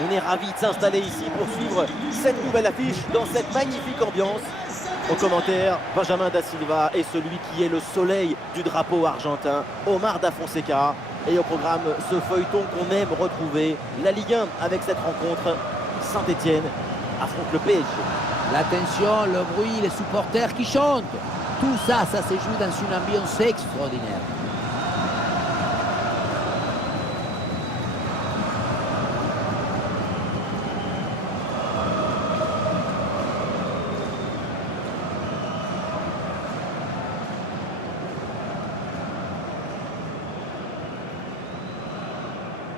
On est ravis de s'installer ici pour suivre cette nouvelle affiche dans cette magnifique ambiance. Au commentaire, Benjamin Da Silva est celui qui est le soleil du drapeau argentin, Omar Da Fonseca. Et au programme, ce feuilleton qu'on aime retrouver, la Ligue 1 avec cette rencontre. Saint-Etienne affronte le PSG. L'attention, le bruit, les supporters qui chantent. Tout ça, ça se joue dans une ambiance extraordinaire.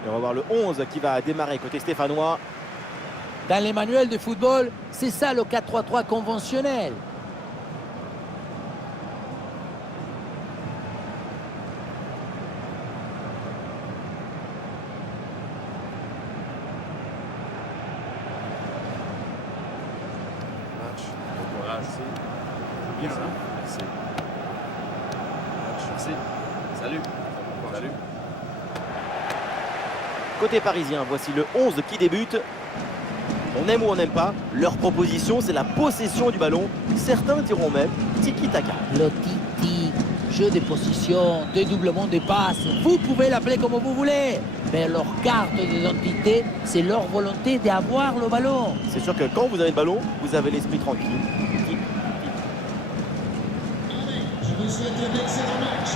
Et on va voir le 11 qui va démarrer côté stéphanois. Dans les manuels de football, c'est ça le 4-3-3 conventionnel. Match, bon courage. Bien ça. Merci. Match, merci. Salut. Salut. Côté parisien, voici le 11 qui débute. On aime ou on n'aime pas, leur proposition c'est la possession du ballon. Certains diront même tiki-taka. Le tiki, jeu de position, dédoublement des passes, vous pouvez l'appeler comme vous voulez. Mais leur carte d'identité, c'est leur volonté d'avoir le ballon. C'est sûr que quand vous avez le ballon, vous avez l'esprit tranquille. Je vous souhaite un excellent match.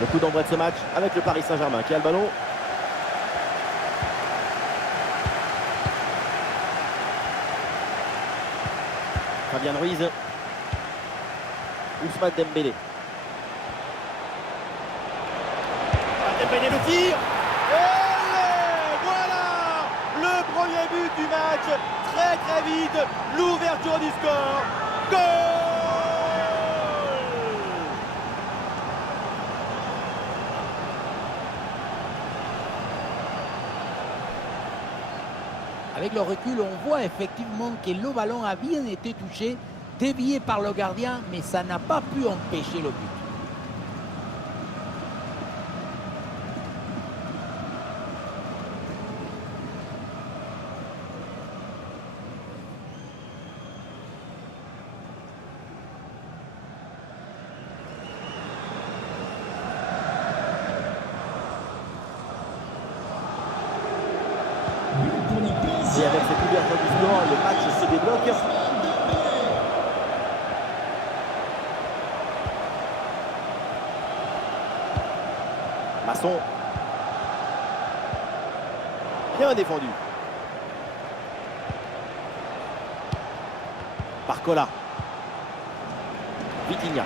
Le coup d'envoi de ce match avec le Paris Saint-Germain qui a le ballon. Fabien Ruiz. Ousmane Dembélé. Dembélé le tir. Et voilà le premier but du match. Très très vite. L'ouverture du score. Goal! Avec le recul, on voit effectivement que le ballon a bien été touché, dévié par le gardien, mais ça n'a pas pu empêcher le but. Et avec cette ouverture du score, le match se débloque. Masson. Bien défendu. Barcola. Vitinha.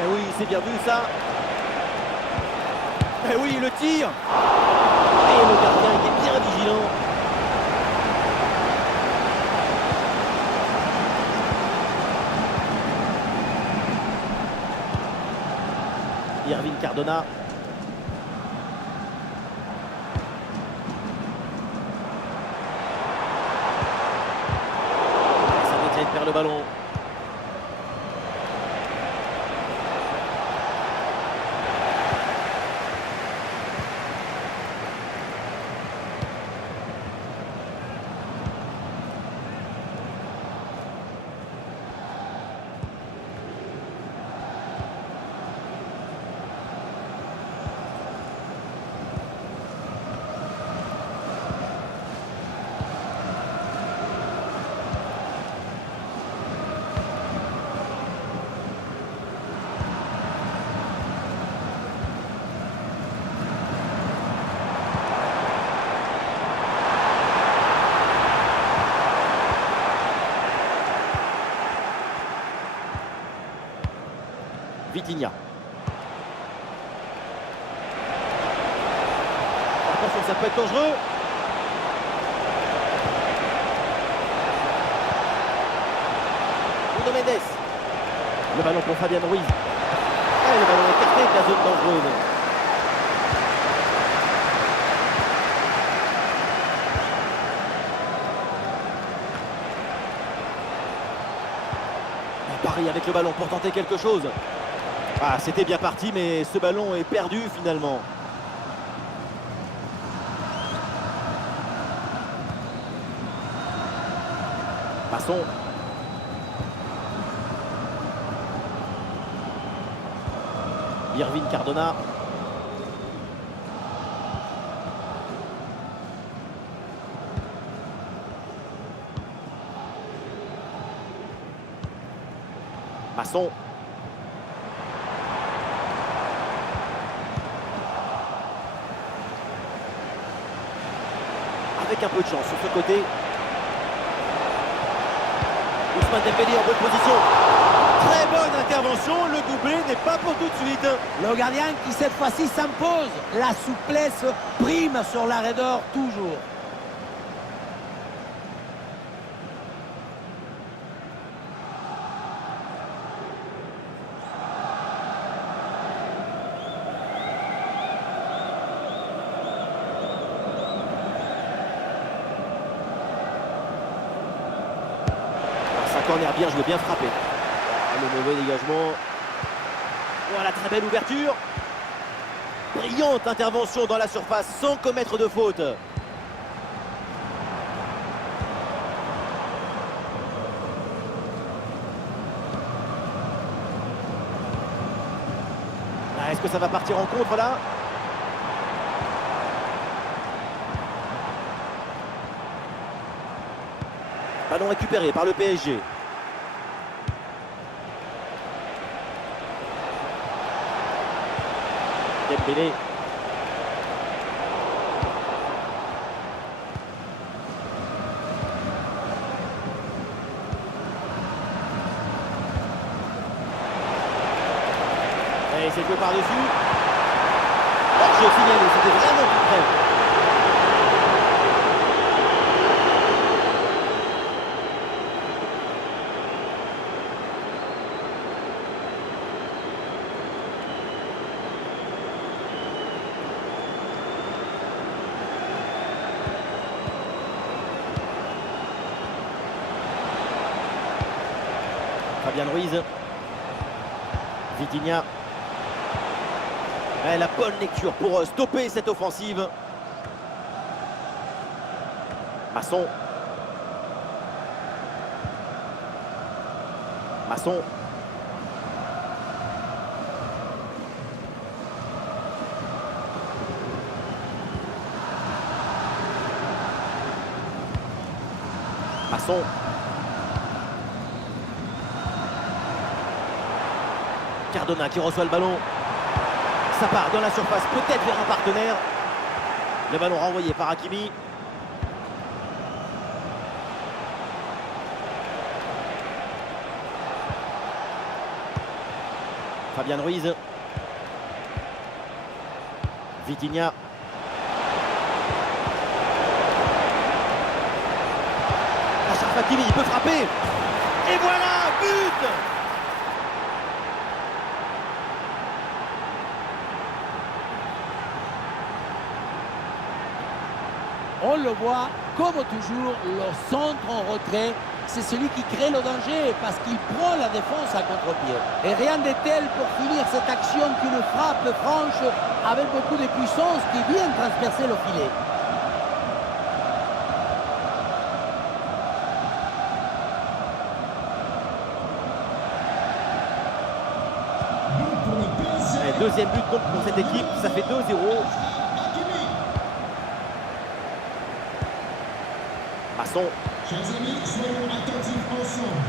Eh oui, c'est bien vu ça. Eh oui, le tir. Et le gardien était bien vigilant. Irving Cardona. Saint-Etienne perd le ballon. Vitinha. Attention, ça peut être dangereux. Nuno Mendes. Le ballon pour Fabien Ruiz. Le ballon écarté de la zone dangereuse. Paris avec le ballon pour tenter quelque chose. Ah, c'était bien parti, mais ce ballon est perdu finalement. Masson. Irvine Cardona. Masson. Avec un peu de chance sur ce côté. Ousmane Dembélé en bonne position. Très bonne intervention, le doublé n'est pas pour tout de suite. Le gardien qui cette fois-ci s'impose. La souplesse prime sur l'arrêt d'or toujours. Corner bien joué, bien frappé. Le mauvais dégagement. Voilà, très belle ouverture. Brillante intervention dans la surface sans commettre de faute. Est-ce que ça va partir en contre là? Ballon récupéré par le PSG. Dembélé. Et c'est joué par-dessus. Hors-jeu signalé, c'était vraiment tout près. Fabien Ruiz. Vitinha. La bonne lecture pour stopper cette offensive. Masson. Masson. Masson. Cardona qui reçoit le ballon. Ça part dans la surface, peut-être vers un partenaire. Le ballon renvoyé par Hakimi. Fabien Ruiz. Vitinha. Achraf Hakimi, il peut frapper. Et voilà, but! On le voit, comme toujours, le centre en retrait, c'est celui qui crée le danger parce qu'il prend la défense à contre-pied. Et rien de tel pour finir cette action qu'une frappe franche avec beaucoup de puissance qui vient transpercer le filet. Deuxième but donc pour cette équipe, ça fait 2-0. Masson. Chers amis, soyons attentifs ensemble.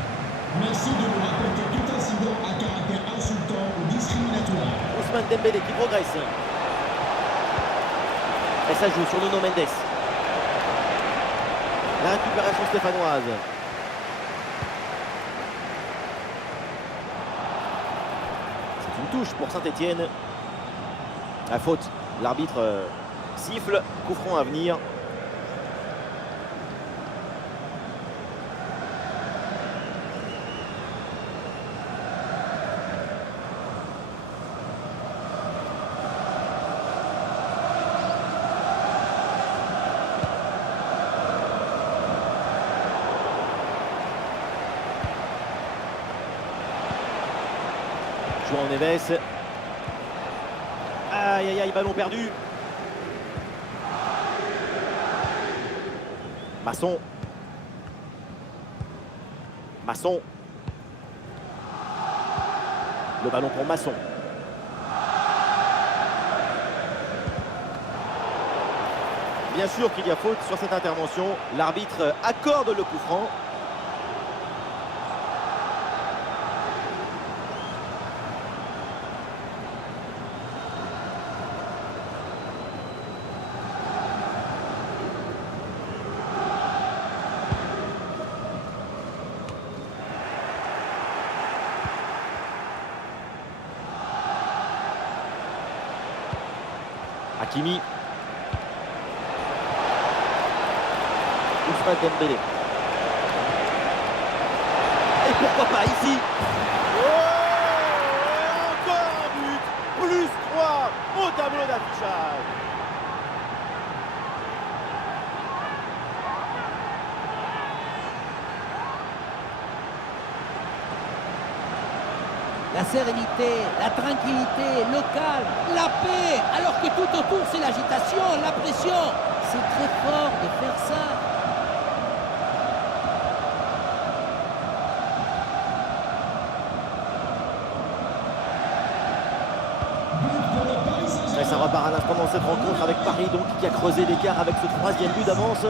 Merci de nous rapporter tout incident à caractère insultant ou discriminatoire. Ousmane Dembélé qui progresse. Et ça joue sur Nuno Mendes. La récupération stéphanoise. C'est une touche pour Saint-Etienne. La faute. L'arbitre siffle. Coup franc à venir. João Neves. Aïe aïe aïe, ballon perdu. Masson. Masson. Le ballon pour Masson. Bien sûr qu'il y a faute sur cette intervention. L'arbitre accorde le coup franc. Hakimi. Ousmane Dembélé. Et pourquoi pas ici? Oh, encore un but. Plus 3 au tableau d'affichage. La sérénité, la tranquillité, le calme, la paix, alors que tout autour c'est l'agitation, la pression. C'est très fort de faire ça. Et ça repart à l'instant dans cette rencontre avec Paris, donc qui a creusé l'écart avec ce 3e but d'avance.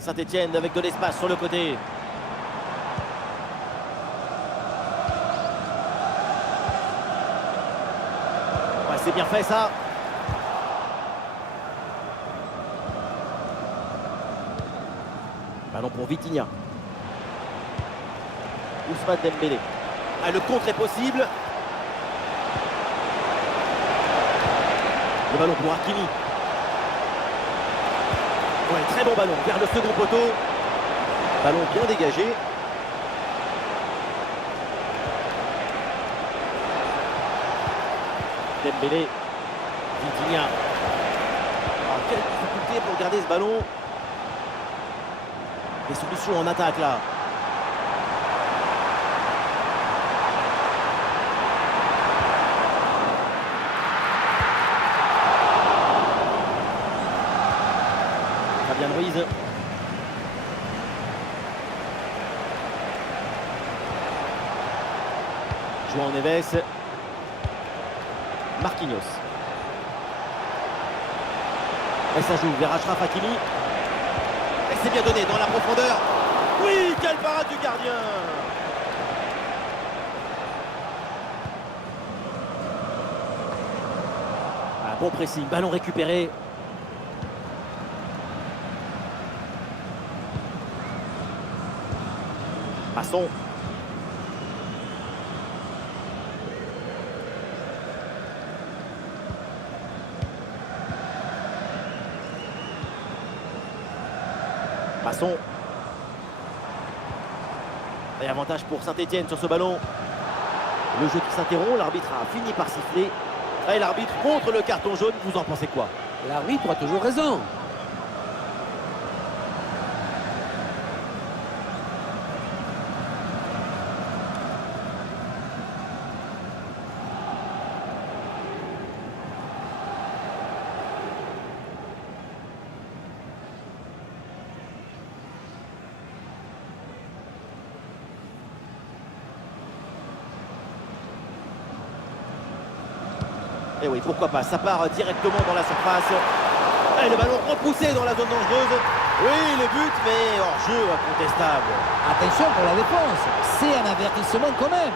Saint-Etienne avec de l'espace sur le côté. Ouais, c'est bien fait ça. Ballon pour Vitinha. Ousmane Dembélé. Ah, le contre est possible. Le ballon pour Hakimi. Ouais, très bon ballon vers le second poteau. Ballon bien dégagé. Dembélé. Vitinha. Oh, quelle difficulté pour garder ce ballon. Des solutions en attaque là. Fabian Ruiz. João Neves. Marquinhos. Et ça joue vers Achraf Hakimi. Et c'est bien donné dans la profondeur. Oui, quelle parade du gardien. Ah, bon pressing, ballon récupéré. Masson. Masson. Et avantage pour Saint-Etienne sur ce ballon. Le jeu qui s'interrompt, l'arbitre a fini par siffler. Et l'arbitre montre le carton jaune, vous en pensez quoi? L'arbitre a toujours raison. Et oui, pourquoi pas, ça part directement dans la surface. Et le ballon repoussé dans la zone dangereuse. Oui, le but, mais hors-jeu incontestable. Attention pour la défense, c'est un avertissement quand même.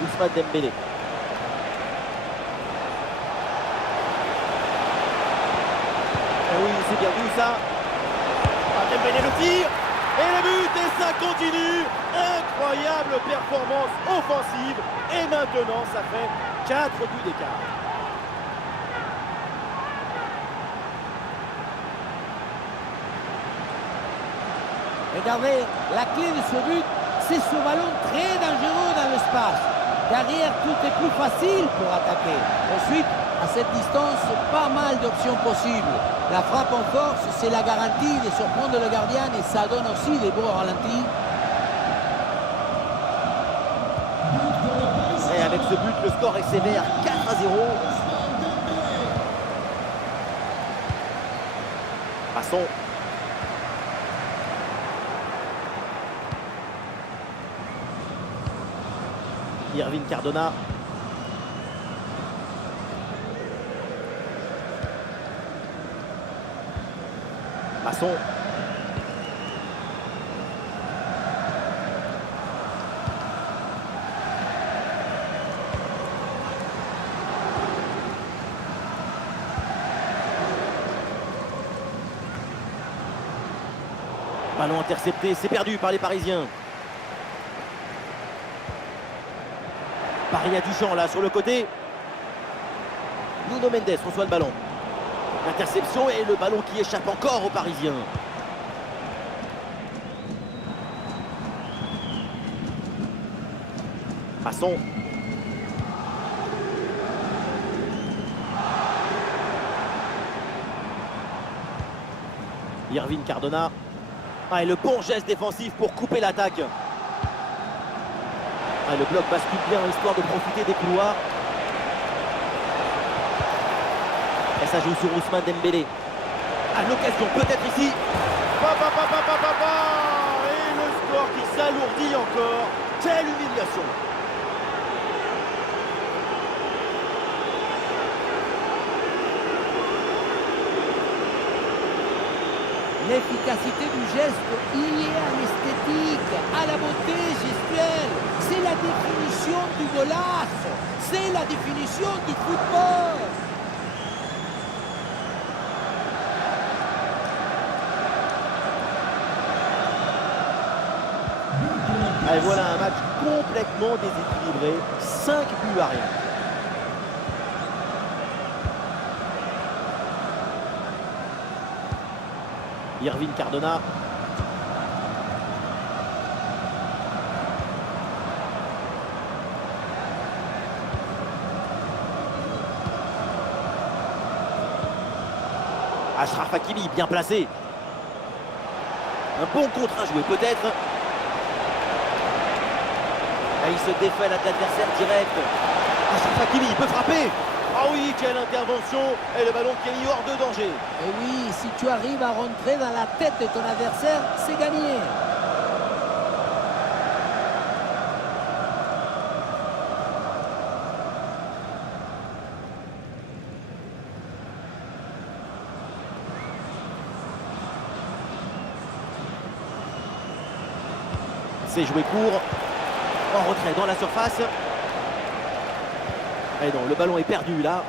Ousmane Dembélé. Et c'est bien vu ça. Ah, Dembélé le tir. Et le but, et ça continue. Incroyable performance offensive. Et maintenant, ça fait 4 buts d'écart. Regardez, la clé de ce but, c'est ce ballon très dangereux dans l'espace. Derrière, tout est plus facile pour attaquer. Ensuite, à cette distance, pas mal d'options possibles. La frappe en force, c'est la garantie de surprendre le gardien et ça donne aussi des beaux ralentis. Et avec ce but, le score est sévère, 4-0. Passons. Irving Cardona. Passons. Ballon intercepté, c'est perdu par les Parisiens. Paris a du champ là sur le côté. Nuno Mendes reçoit le ballon. Interception et le ballon qui échappe encore aux Parisiens. Passons. Irving Cardona. Ah, et le bon geste défensif pour couper l'attaque. Ah, le bloc bascule bien histoire de profiter des couloirs. Et ça joue sur Ousmane Dembélé. À l'occasion peut-être ici. Et le score qui s'alourdit encore. Quelle humiliation. L'efficacité du geste, il est à l'esthétique, à la beauté gestuelle. C'est la définition du golasso. C'est la définition du football. Et voilà un match complètement déséquilibré. 5 buts à rien. Irving Cardona. Achraf Hakimi, bien placé. Un bon contre à jouer peut-être. Et il se défait à l'adversaire direct. Achraf Hakimi, il peut frapper. Ah oui, quelle intervention. Et le ballon qui est mis hors de danger. Et oui, si tu arrives à rentrer dans la tête de ton adversaire, c'est gagné. C'est joué court. En retrait dans la surface. Et non, le ballon est perdu là.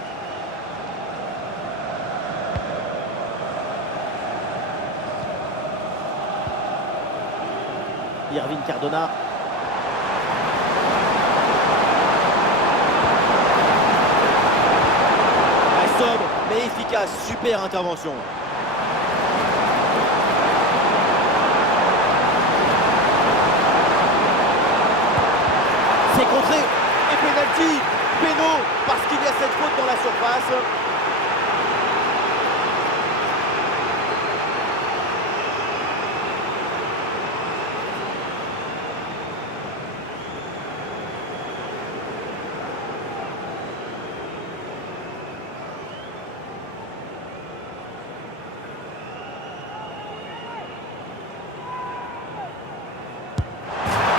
Irving Cardona. Sobre mais efficace, super intervention. C'est contré et pénalty. Péno parce qu'il y a cette faute dans la surface.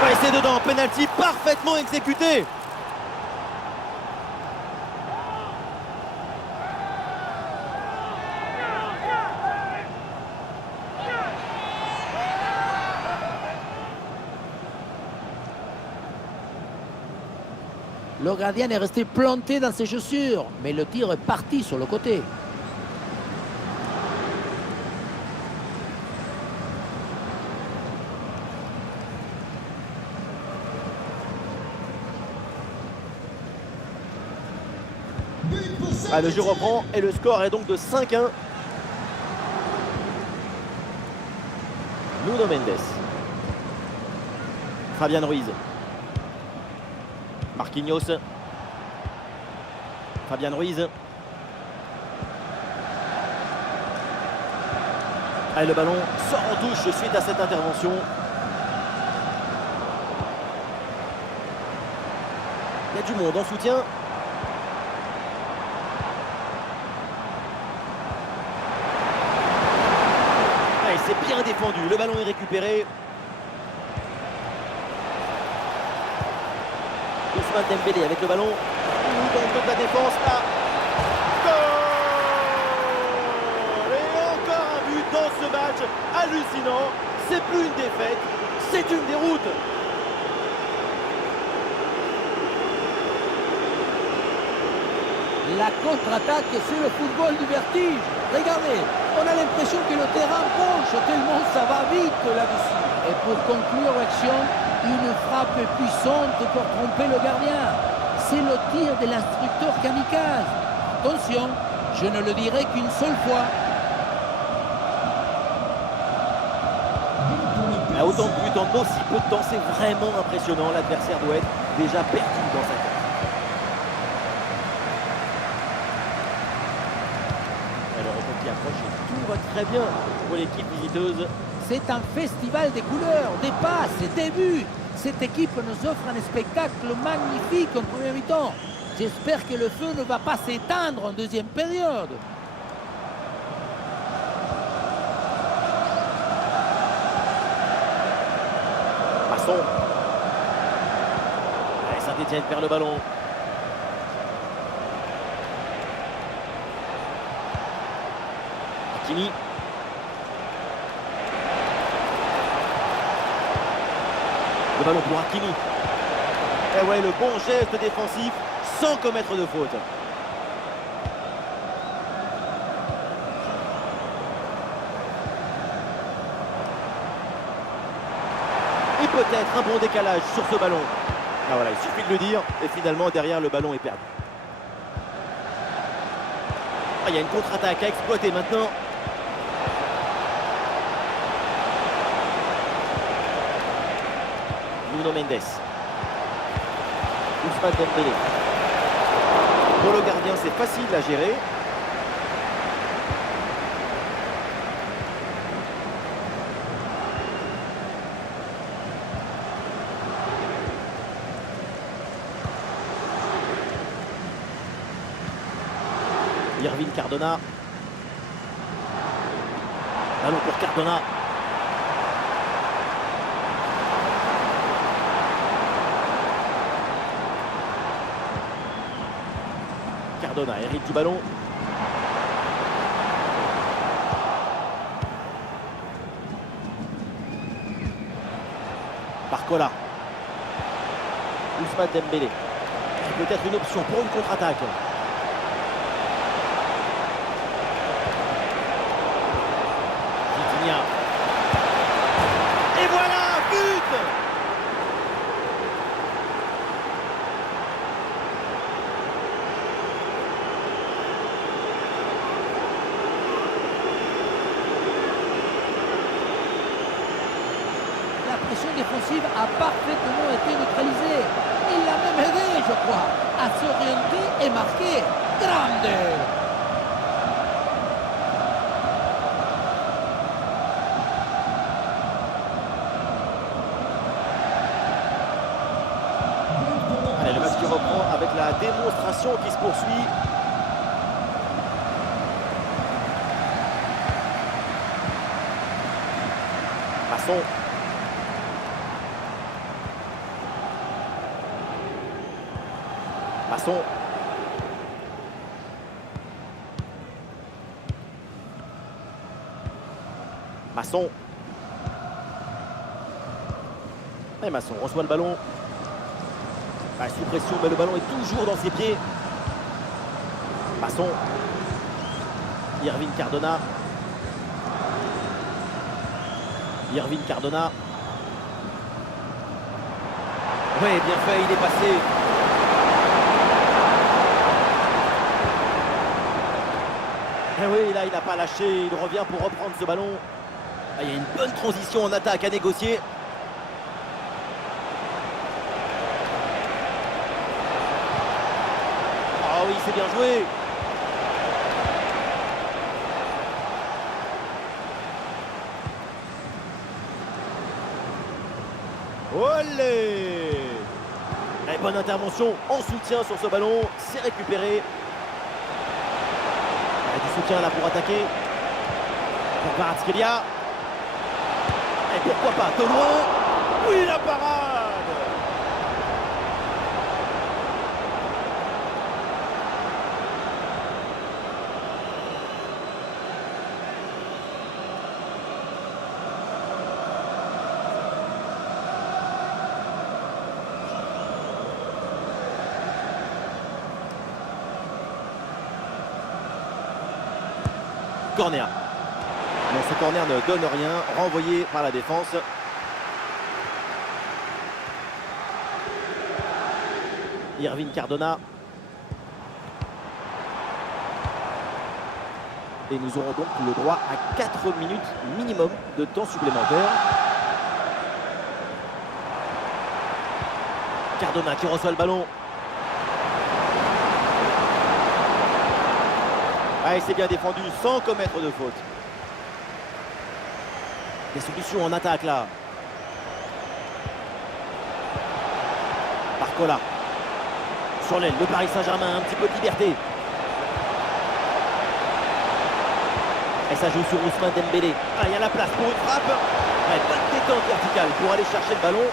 Ouais, c'est dedans, pénalty parfaitement exécuté. Le gardien est resté planté dans ses chaussures, mais le tir est parti sur le côté. Ah, le jeu reprend et le score est donc de 5-1. Nuno Mendes. Fabian Ruiz. Marquinhos. Fabian Ruiz. Allez, le ballon sort en touche suite à cette intervention. Il y a du monde en soutien. Allez, c'est bien défendu. Le ballon est récupéré. Ousmane Dembélé avec le ballon. Dans toute la défense là. Dans ce match hallucinant, c'est plus une défaite, c'est une déroute. La contre-attaque, c'est le football du vertige. Regardez, on a l'impression que le terrain penche tellement ça va vite là-dessus. Et pour conclure l'action, une frappe puissante pour tromper le gardien. C'est le tir de l'instructeur kamikaze. Attention, je ne le dirai qu'une seule fois. Autant de buts en aussi peu de temps, c'est vraiment impressionnant. L'adversaire doit être déjà perdu dans sa tête. Et le retour qui approche et tout va très bien pour l'équipe visiteuse. C'est un festival des couleurs, des passes, des buts. Cette équipe nous offre un spectacle magnifique en première mi-temps. J'espère que le feu ne va pas s'éteindre en deuxième période. Allez, Saint-Etienne perd le ballon. Hakimi. Le ballon pour Hakimi. Et ouais, le bon geste défensif sans commettre de faute. Et peut-être un bon décalage sur ce ballon. Ah voilà, il suffit de le dire. Et finalement, derrière, le ballon est perdu. Ah, il y a une contre-attaque à exploiter maintenant. Nuno Mendes. Ousmane Dembélé. Pour le gardien, c'est facile à gérer. Irvine Cardona. Ballon pour Cardona. Cardona hérite du ballon. Barcola. Ousmane Dembélé. Peut-être une option pour une contre-attaque. Et voilà, but! La pression défensive a parfaitement été neutralisée. Il l'a même aidé, je crois, à s'orienter et marquer. Grande! Allez, le match qui reprend avec la démonstration qui se poursuit. Masson. Masson. Masson. Et Masson reçoit le ballon. Ah, sous pression, mais le ballon est toujours dans ses pieds. Masson. Irvine Cardona. Irvine Cardona. Oui, bien fait, il est passé. Et oui, là, il n'a pas lâché. Il revient pour reprendre ce ballon. Ah, il y a une bonne transition en attaque à négocier. Ah oui, c'est bien joué. Olé! Et bonne intervention en soutien sur ce ballon. C'est récupéré. Il y a du soutien là pour attaquer. Pour Kvaratskhelia. Et pourquoi pas de loin. Oui, la parade! Corner. Non, ce corner ne donne rien, renvoyé par la défense. Irving Cardona. Et nous aurons donc le droit à 4 minutes minimum de temps supplémentaire. Cardona qui reçoit le ballon. Ah, il s'est bien défendu sans commettre de faute. Des solutions en attaque là. Barcola. Sur l'aile, le Paris Saint-Germain, un petit peu de liberté. Et ça joue sur Ousmane Dembélé. Ah, il y a la place pour une frappe. Ouais, bonne détente verticale pour aller chercher le ballon.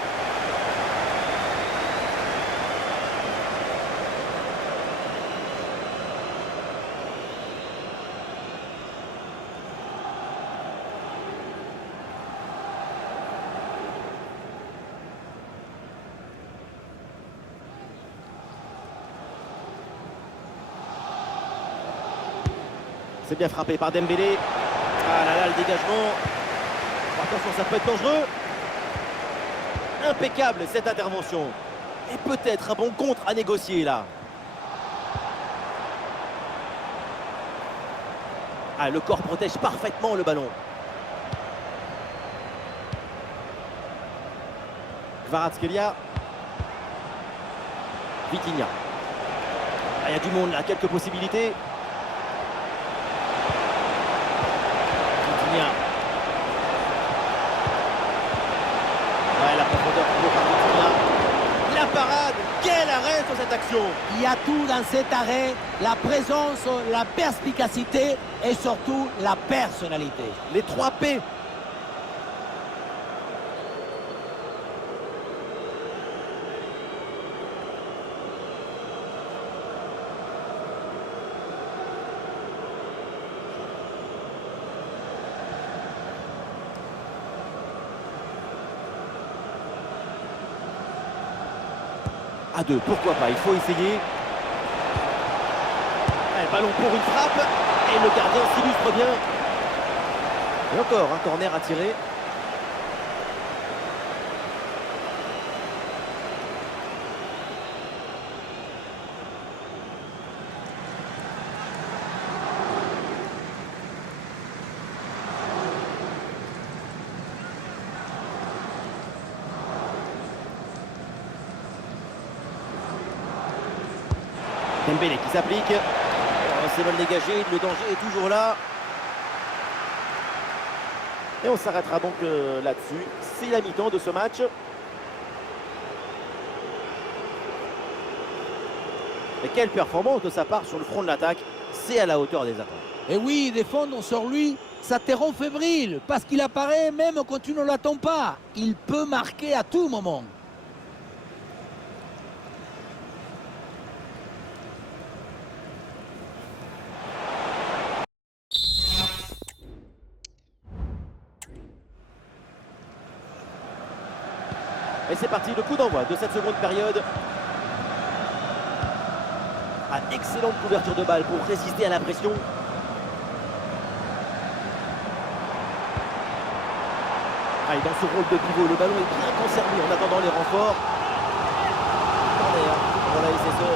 C'est bien frappé par Dembélé. Ah là là, le dégagement. Attention, ça peut être dangereux. Impeccable cette intervention. Et peut-être un bon contre à négocier là. Ah, le corps protège parfaitement le ballon. Kvaratskhelia. Vitinha. Ah, il y a du monde là, quelques possibilités. Ouais, la profondeur trouvée par Vitinha. La parade, quel arrêt sur cette action! Il y a tout dans cet arrêt, la présence, la perspicacité et surtout la personnalité. Les 3 P. À 2, pourquoi pas, il faut essayer. Allez, ballon pour une frappe. Et le gardien s'illustre bien. Et encore un corner à tirer. Dembélé qui s'applique. C'est mal dégagé, le danger est toujours là. Et on s'arrêtera donc là-dessus. C'est la mi-temps de ce match. Et quelle performance de sa part sur le front de l'attaque. C'est à la hauteur des attentes. Et oui, défendre sur lui, ça te rend fébrile, parce qu'il apparaît même quand tu ne l'attends pas. Il peut marquer à tout moment. Et c'est parti, le coup d'envoi de cette seconde période. Ah, excellente couverture de balle pour résister à la pression. Ah, et dans ce rôle de pivot, le ballon est bien conservé en attendant les renforts. Voilà, et c'est ça.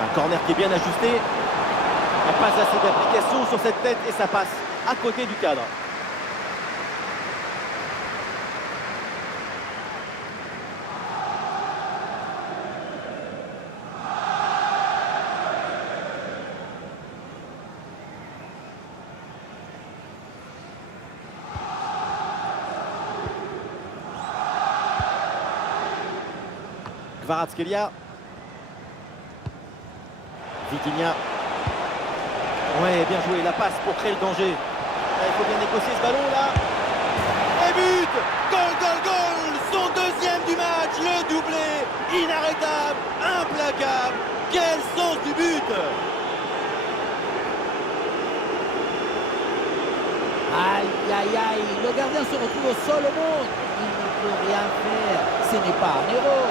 Un corner qui est bien ajusté. Pas assez d'application sur cette tête et ça passe à côté du cadre. Kvaratskhelia. Vitinha. Ouais, bien joué, la passe pour créer le danger. Là, il faut bien négocier ce ballon là. Et but! Goal, goal, goal! Son deuxième du match, le doublé, inarrêtable, implacable. Quel sens du but! Aïe, aïe, aïe, le gardien se retrouve au sol au monde. Il ne peut rien faire, ce n'est pas un héros.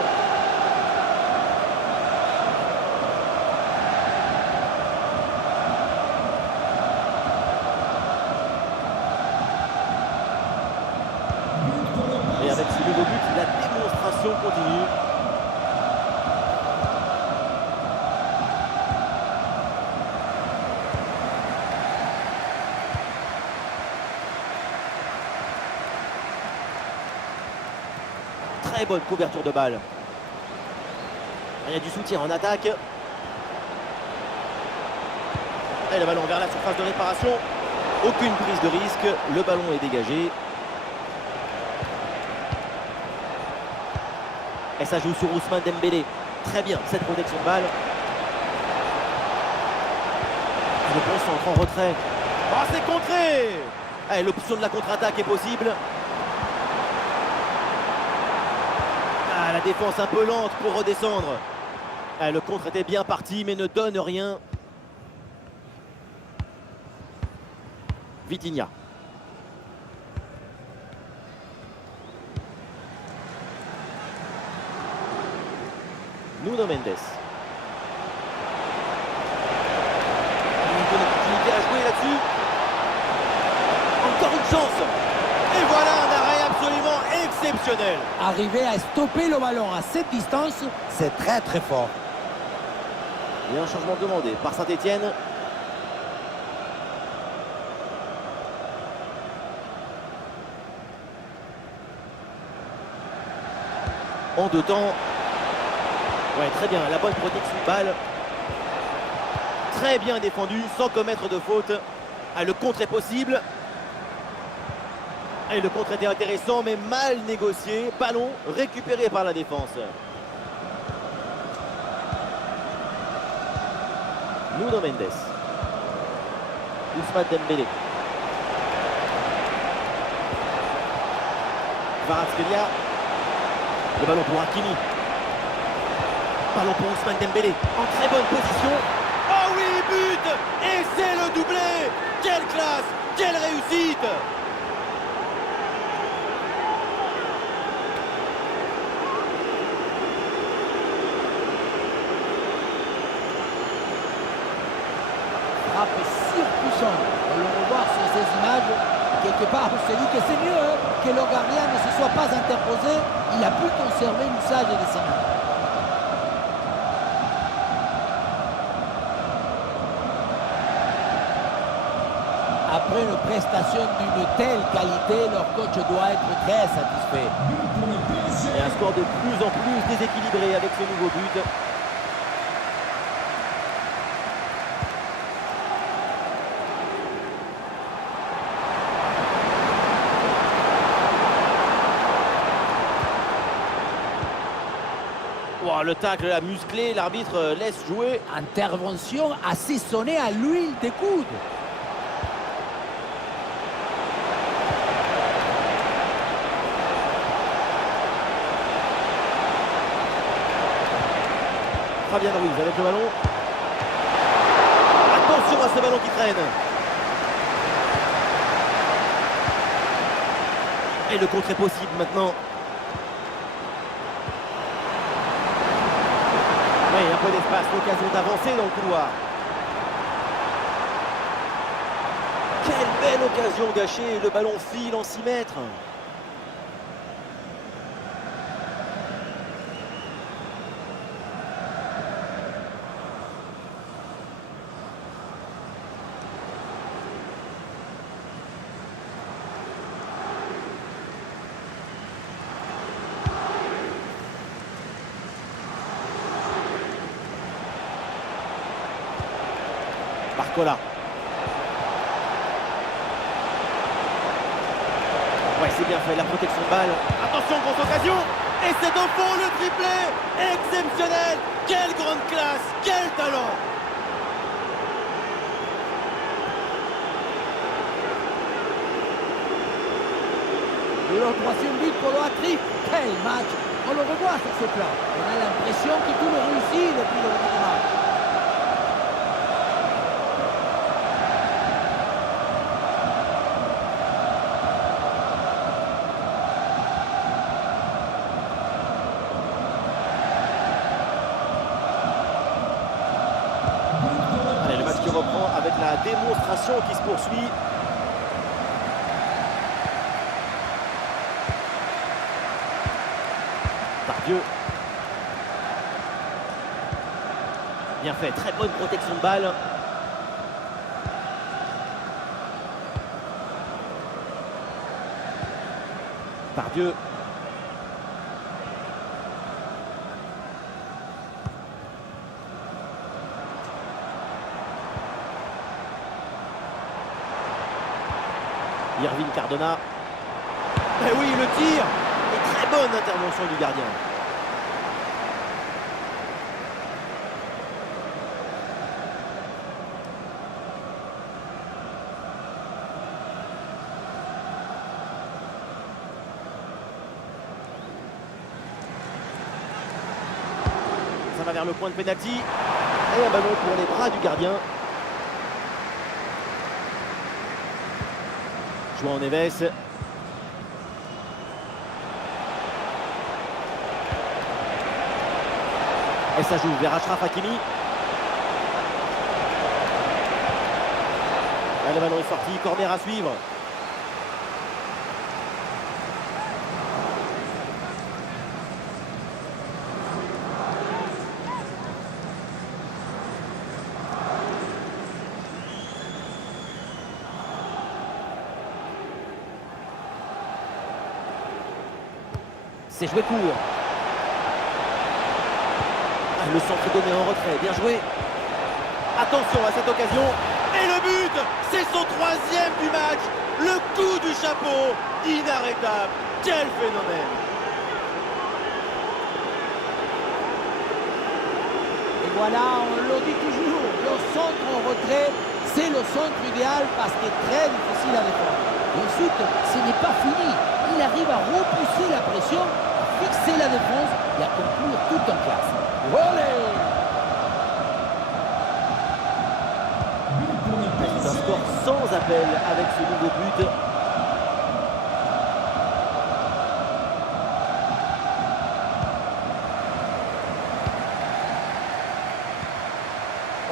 Et avec ce nouveau but, la démonstration continue. Très bonne couverture de balle. Il y a du soutien en attaque. Et le ballon vers la surface de réparation. Aucune prise de risque. Le ballon est dégagé. Et ça joue sur Ousmane Dembélé. Très bien cette protection de balle. Le bon centre en retrait. Oh, c'est contré. Allez, l'option de la contre-attaque est possible. Ah, la défense un peu lente pour redescendre. Ah, le contre était bien parti mais ne donne rien. Vitinha. Nuno Mendes. Une connectivité à jouer là-dessus. Encore une chance. Et voilà un arrêt absolument exceptionnel. Arriver à stopper le ballon à cette distance, c'est très très fort. Et un changement demandé par Saint-Etienne. En deux temps. Ouais, très bien, la bonne protection de balle. Très bien défendu, sans commettre de faute. Ah, le contre est possible. Et le contre était intéressant, mais mal négocié. Ballon récupéré par la défense. Nuno Mendes. Ousmane Dembélé. Kvaratskhelia. Le ballon pour Hakimi. Ballon pour Ousmane Dembélé. En très bonne position. Oh oui, but! Et c'est le doublé! Quelle classe! Quelle réussite! Frappe surpuissante. On le revoit sur ces images. Quelque part, on se dit que c'est mieux que le gardien ne se soit pas interposé. Il a pu conserver l'usage de ses mains. Après une prestation d'une telle qualité, leur coach doit être très satisfait. Et un score de plus en plus déséquilibré avec ce nouveau but. Wow, le tacle a musclé, l'arbitre laisse jouer. Intervention assaisonnée à l'huile des coudes. Fabien Ruiz avec le ballon. Attention à ce ballon qui traîne. Et le contre est possible maintenant. Oui, un peu d'espace, l'occasion d'avancer dans le couloir. Quelle belle occasion gâchée, le ballon file en 6 mètres. Barcola. Ouais, c'est bien fait, la protection de balle. Attention, grosse occasion. Et c'est au fond le triplé. Exceptionnel. Quelle grande classe, quel talent. Le troisième but pour le hat-trick. Quel match! On le revoit sur ce plan. On a l'impression que tout le réussit depuis le début du match. Allez, le match qui reprend avec la démonstration qui se poursuit. Dieu. Bien fait, très bonne protection de balle. Pardieu. Irving Cardona. Eh oui, le tir. Et très bonne intervention du gardien. Ça va vers le point de pénalty. Et un ballon pour les bras du gardien. João Neves. Et ça joue vers Achraf Hakimi. Là, le ballon est sorti, corner à suivre. C'est joué court. Le centre donné en retrait, bien joué. Attention à cette occasion. Et le but, c'est son troisième du match. Le coup du chapeau, inarrêtable. Quel phénomène. Et voilà, on le dit toujours, le centre en retrait, c'est le centre idéal parce qu'il est très difficile à défendre. Et ensuite, ce n'est pas fini. Il arrive à repousser la pression, à fixer la défense et à conclure tout en classe. Olé! C'est un score sans appel avec ce nouveau but.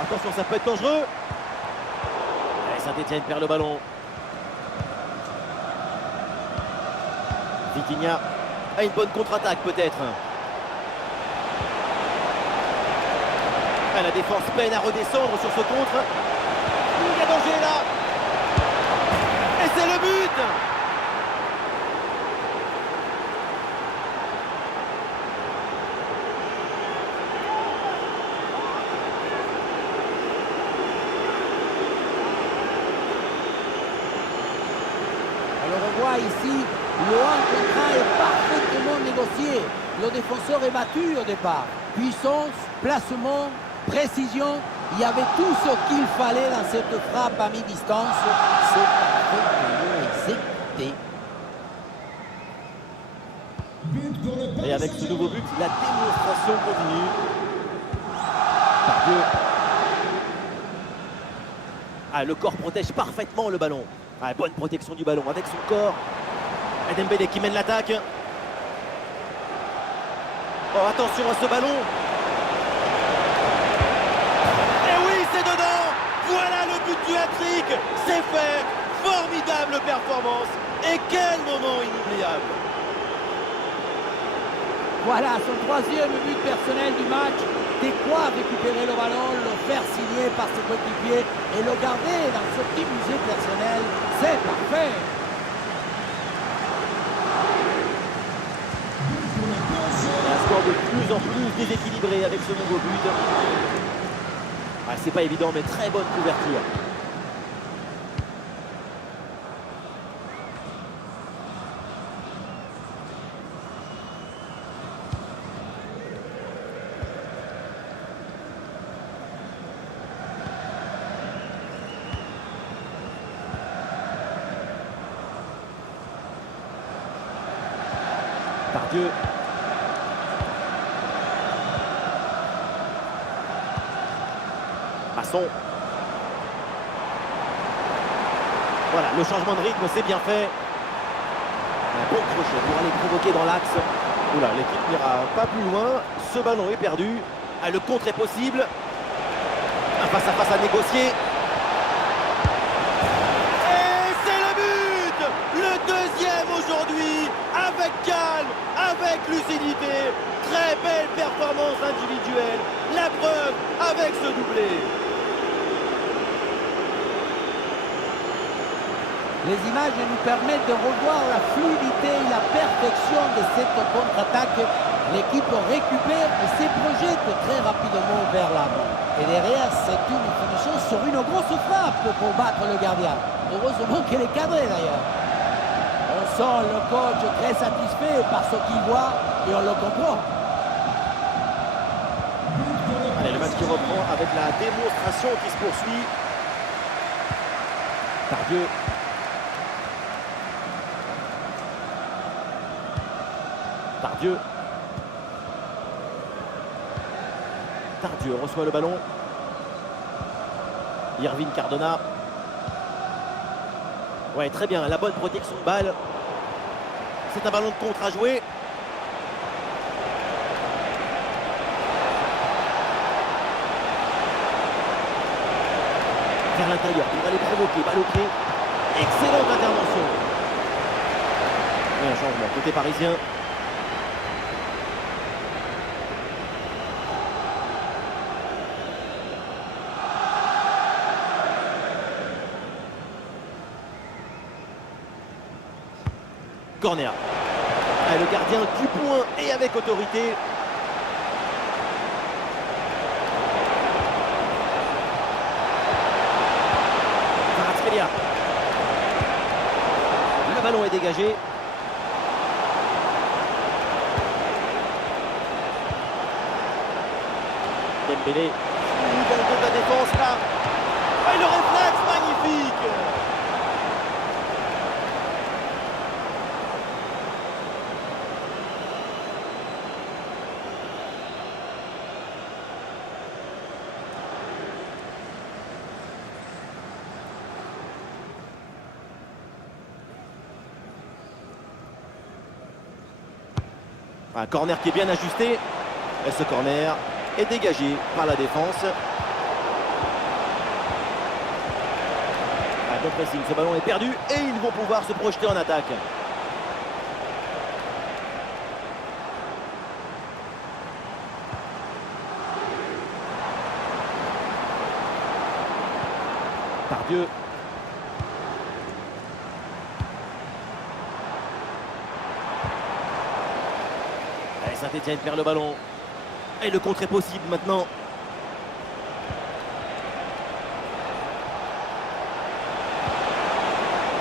Attention, ça peut être dangereux. Et Saint-Etienne perd le ballon. Vitinha a une bonne contre-attaque peut-être. La défense peine à redescendre sur ce contre. Il y a danger là. Et c'est le but. Alors on voit ici, le 1 contre 1 est parfaitement négocié. Le défenseur est battu au départ. Puissance, placement, précision, il y avait tout ce qu'il fallait dans cette frappe à mi-distance. C'est parfaitement exécuté. Et avec ce nouveau but, la démonstration continue. Pardieu. Ah, le corps protège parfaitement le ballon. Ah, bonne protection du ballon avec son corps. Dembélé qui mène l'attaque. Oh, attention à ce ballon. Voilà le but du hat-trick, c'est fait, formidable performance et quel moment inoubliable. Voilà son troisième but personnel du match, de quoi récupérer le ballon, le faire signer par ses coéquipiers et le garder dans ce petit musée personnel, c'est parfait. Un score de plus en plus déséquilibré avec ce nouveau but. Ah, c'est pas évident, mais très bonne couverture. Pardieu. Masson. Voilà, le changement de rythme, c'est bien fait. Un bon crochet pour aller provoquer dans l'axe. Oula, l'équipe n'ira pas plus loin. Ce ballon est perdu. Ah, le contre est possible. Un face-à-face à négocier. Et c'est le but! Le deuxième aujourd'hui, avec calme, avec lucidité. Très belle performance individuelle. La preuve avec ce doublé. Les images nous permettent de revoir la fluidité et la perfection de cette contre-attaque. L'équipe récupère et se projette très rapidement vers l'avant. Et derrière, c'est une finition sur une grosse frappe pour battre le gardien. Heureusement qu'elle est cadrée d'ailleurs. On sent le coach très satisfait par ce qu'il voit et on le comprend. Allez, le match qui reprend avec la démonstration qui se poursuit. Pardieu. Pardieu. Tardieu reçoit le ballon. Irvine Cardona. Ouais, très bien, la bonne protection de balle. C'est un ballon de contre à jouer. Vers l'intérieur, pour aller provoquer, balle au pied. Excellente intervention. Et un changement côté parisien. Corner. Ah, le gardien du point et avec autorité. Kvaratskhelia. Le ballon est dégagé. Dembélé. Dans le dos de la défense là. Ah, le réflexe magnifique. Un corner qui est bien ajusté. Et ce corner est dégagé par la défense. Un bon pressing, ce ballon est perdu et ils vont pouvoir se projeter en attaque. Pardieu. Saint-Etienne perd le ballon. Et le contre est possible maintenant.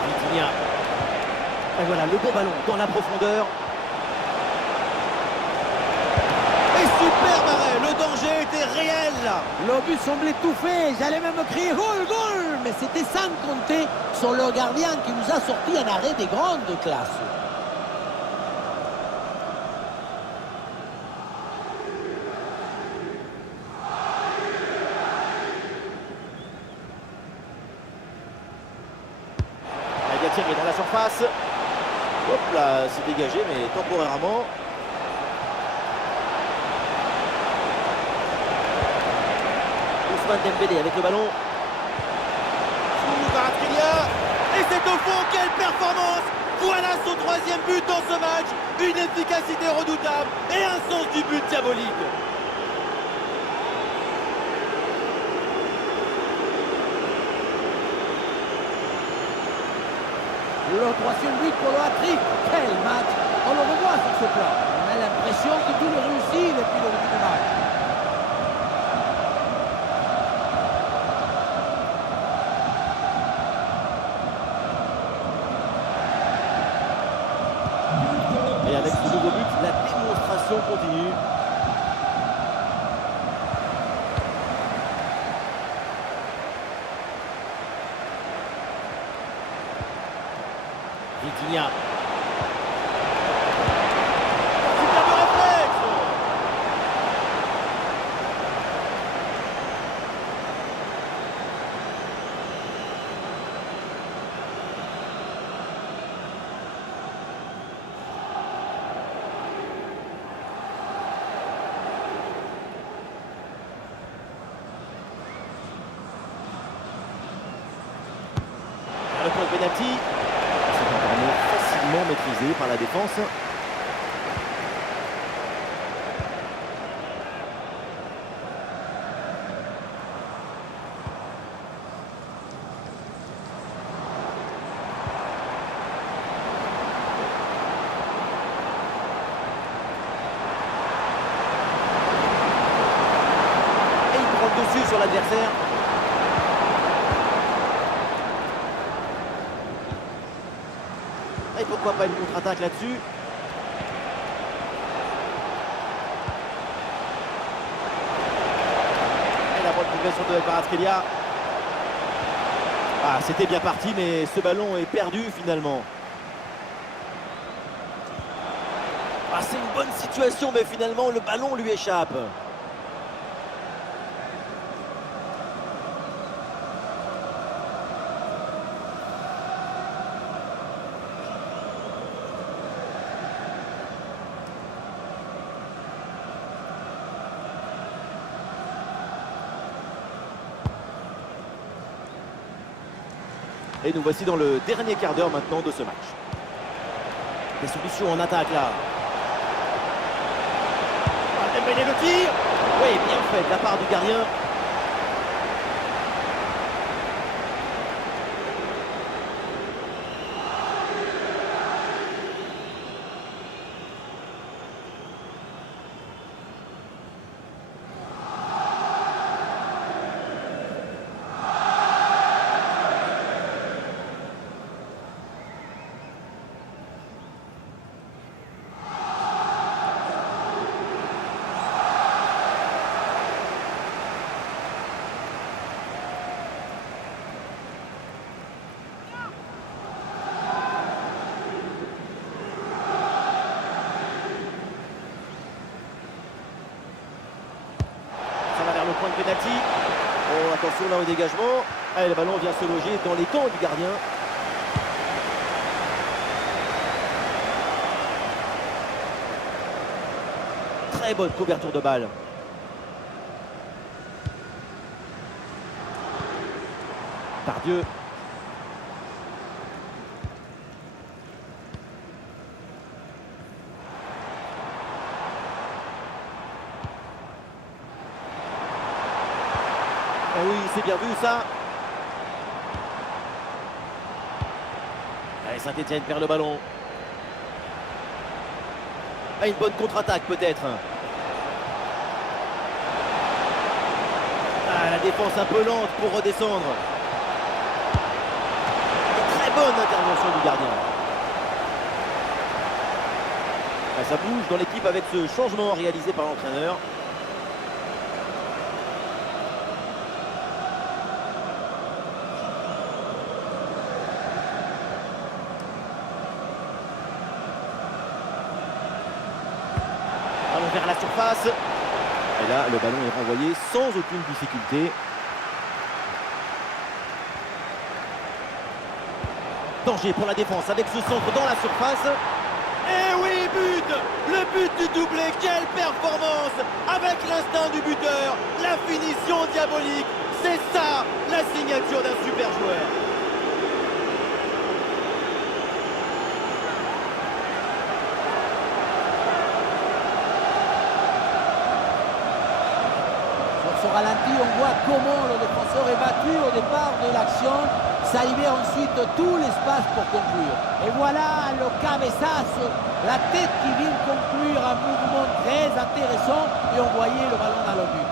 Vitinha. Et voilà le beau ballon dans la profondeur. Et super arrêt. Le danger était réel. Le but semblait tout fait. J'allais même crier goal, goal. Mais c'était sans compter sur le gardien qui nous a sorti un arrêt de grande classe. Thierry dans la surface. Hop là, c'est dégagé, mais temporairement. Ousmane Dembélé avec le ballon. Kvaratskhelia. Et c'est au fond, quelle performance! Voilà son troisième but dans ce match. Une efficacité redoutable et un sens du but diabolique. Le troisième but pour le hat-trick. Quel match! On le revoit sur ce plan. On a l'impression que tout est réussi depuis le début du match. Vitinha. Superbe réflexe. Le point de pénalty. C'est un corner facilement maîtrisé par la défense. Et il prend le dessus sur l'adversaire. Et pourquoi pas une contre-attaque là-dessus. Et la bonne progression de Kvaratskhelia. Ah, c'était bien parti, mais ce ballon est perdu finalement. Ah, c'est une bonne situation, mais finalement le ballon lui échappe. Et nous voici dans le dernier quart d'heure maintenant de ce match. Des solutions en attaque là. Ah, Dembélé le tir. Oui, bien fait de la part du gardien. Point de pénalty. Oh, attention là au dégagement. Allez, le ballon vient se loger dans les gants du gardien. Très bonne couverture de balle. Tardieu. Ah oui, c'est bien vu ça. Allez, Saint-Etienne perd le ballon. Ah, une bonne contre-attaque peut-être. Ah, la défense un peu lente pour redescendre. Une très bonne intervention du gardien. Ah, ça bouge dans l'équipe avec ce changement réalisé par l'entraîneur. Vers la surface. Et là, le ballon est renvoyé sans aucune difficulté. Danger pour la défense avec ce centre dans la surface. Et oui, but! Le but du doublé, quelle performance! Avec l'instinct du buteur, la finition diabolique. C'est ça, la signature d'un super joueur. Au ralenti, on voit comment le défenseur est battu au départ de l'action. Ça libère ensuite tout l'espace pour conclure. Et voilà le cabezazo, la tête qui vient conclure un mouvement très intéressant et on voyait le ballon dans le but.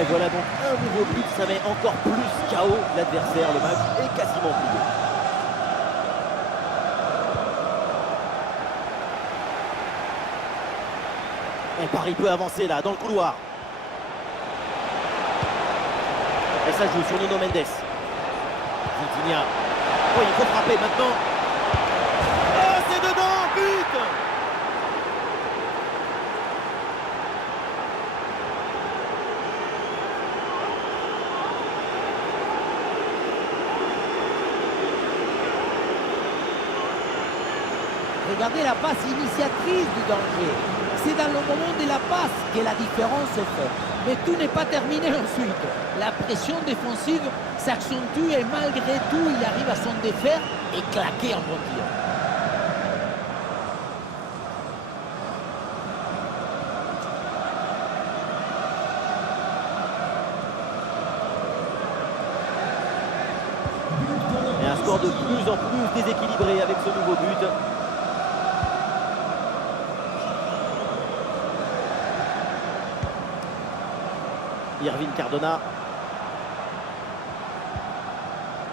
Et voilà donc un nouveau but, ça met encore plus KO l'adversaire. Le match est quasiment plié. Et Paris peut avancer là, dans le couloir. Et ça joue sur Nuno Mendes. Vitinha. Oh, il faut frapper maintenant. Oh, c'est dedans, but! Regardez la passe initiatrice du danger. C'est dans le moment de la passe que la différence se fait. Mais tout n'est pas terminé ensuite. La pression défensive s'accentue et malgré tout, il arrive à s'en défaire et claquer un bon tir. Et un score de plus en plus déséquilibré avec ce nouveau but. Irvine Cardona.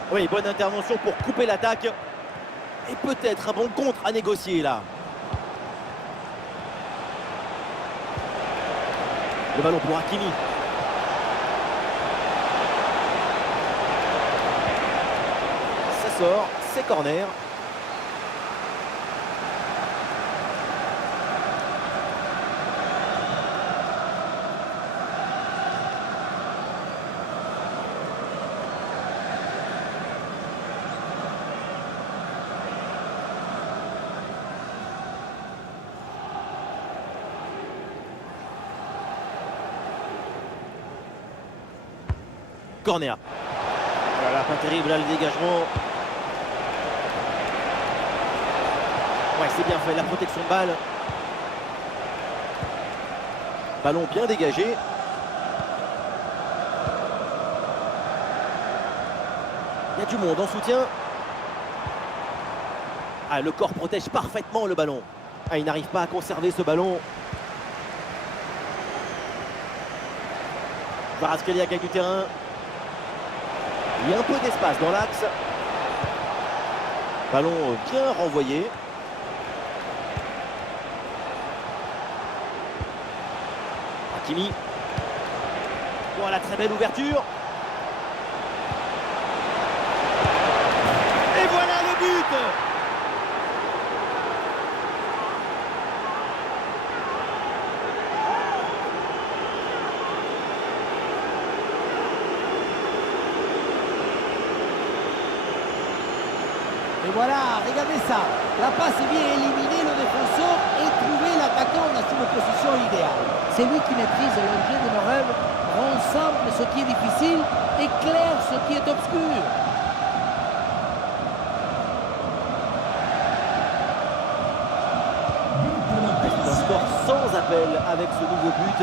Oui, bonne intervention pour couper l'attaque. Et peut-être un bon contre à négocier là. Le ballon pour Hakimi. Ça sort, c'est corner. Corner. Voilà, pas terrible là le dégagement. Ouais, c'est bien fait, la protection de balle. Ballon bien dégagé. Il y a du monde en soutien. Ah, le corps protège parfaitement le ballon. Ah, il n'arrive pas à conserver ce ballon. Kvaratskhelia gagne du terrain. Il y a un peu d'espace dans l'axe. Ballon bien renvoyé. Hakimi. Voilà, très belle ouverture. Et voilà le but! Et voilà, regardez ça. La passe est bien éliminée, le défenseur, et trouver l'attaquant dans une position idéale. C'est lui qui maîtrise le jeu de nos rêves, rend simple ce qui est difficile et clair ce qui est obscur. C'est un score sans appel avec ce nouveau but.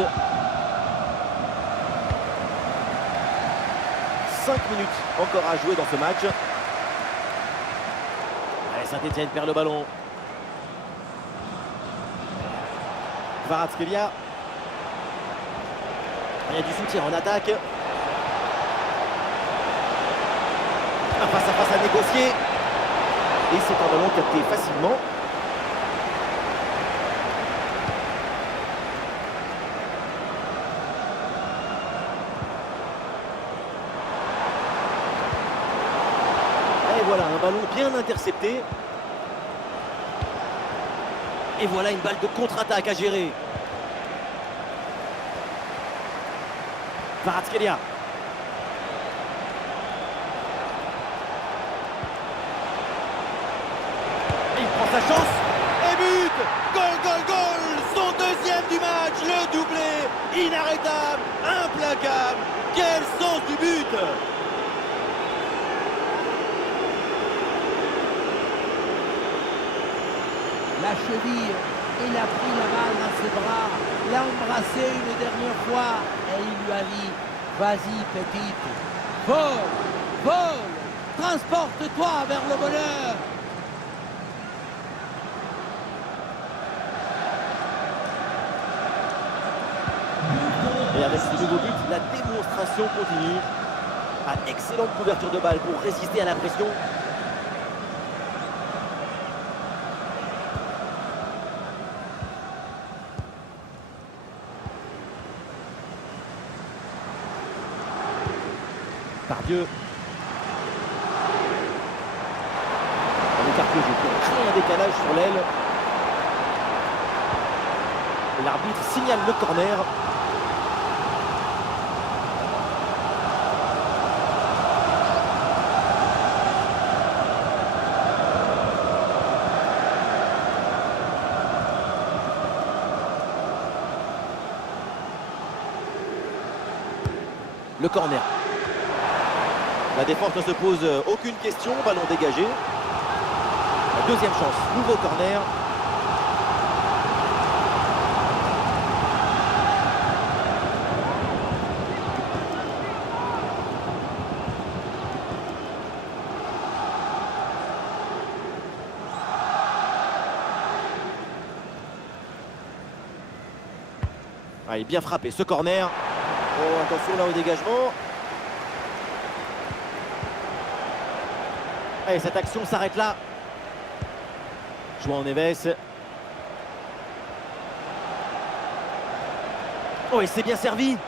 5 minutes encore à jouer dans ce match. Saint-Etienne perd le ballon. Kvaratskhelia. Il y a du soutien en attaque. Un face-à-face à négocier. Et c'est un ballon capté facilement. Et voilà, un ballon bien intercepté. Et voilà une balle de contre-attaque à gérer. Kvaratskhelia. Il prend sa chance. Et but! Goal, goal, goal! Son deuxième du match, le doublé. Inarrêtable, implacable. Quel sens du but! La cheville, il a pris la balle dans ses bras, l'a embrassé une dernière fois et il lui a dit « Vas-y petite, vole, vole, transporte-toi vers le bonheur !» Et avec ce nouveau but, la démonstration continue. Une excellente couverture de balle pour résister à la pression. Bardieu. On écarte le jeu pour créer un décalage sur l'aile. L'arbitre signale le corner. Le corner. La défense ne se pose aucune question. Ballon dégagé. La deuxième chance. Nouveau corner. Ah, il est bien frappé ce corner. Oh, attention là au dégagement. Et cette action s'arrête là. João Neves. Oh, il s'est bien servi.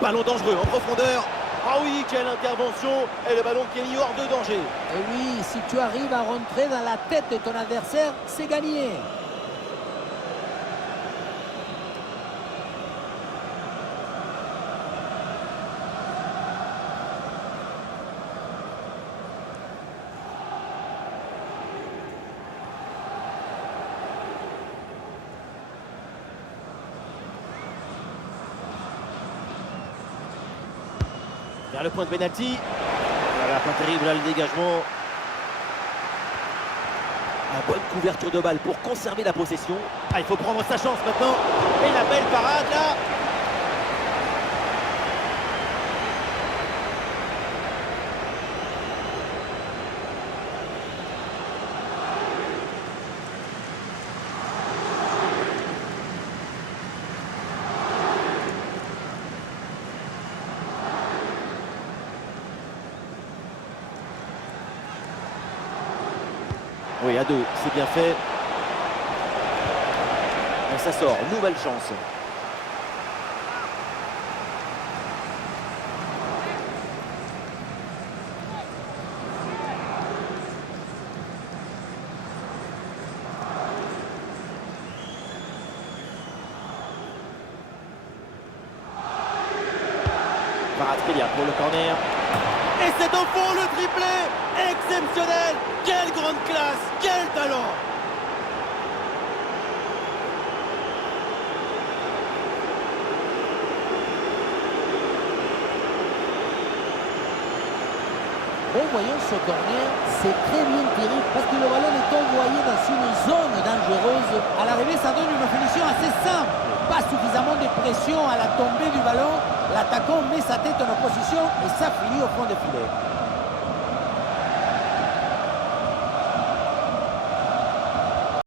Ballon dangereux en profondeur. Ah oui, quelle intervention. Et le ballon qui est mis hors de danger. Et oui, si tu arrives à rentrer dans la tête de ton adversaire, c'est gagné. Vers le point de pénalty. Voilà, pas terrible là le dégagement. La bonne couverture de balle pour conserver la possession. Ah, il faut prendre sa chance maintenant. Et la belle parade là. Oui, à deux, c'est bien fait. Et ça sort, nouvelle chance. Kvaratskhelia pour le corner. Et c'est au fond le triplé. Exceptionnel. Quelle grande classe. Quel talent. En voyant ce corner, c'est très bien tiré parce que le ballon est envoyé dans une zone dangereuse. À l'arrivée, ça donne une finition assez simple. Pas suffisamment de pression à la tombée du ballon. L'attaquant met sa tête en opposition et ça finit au fond des filets.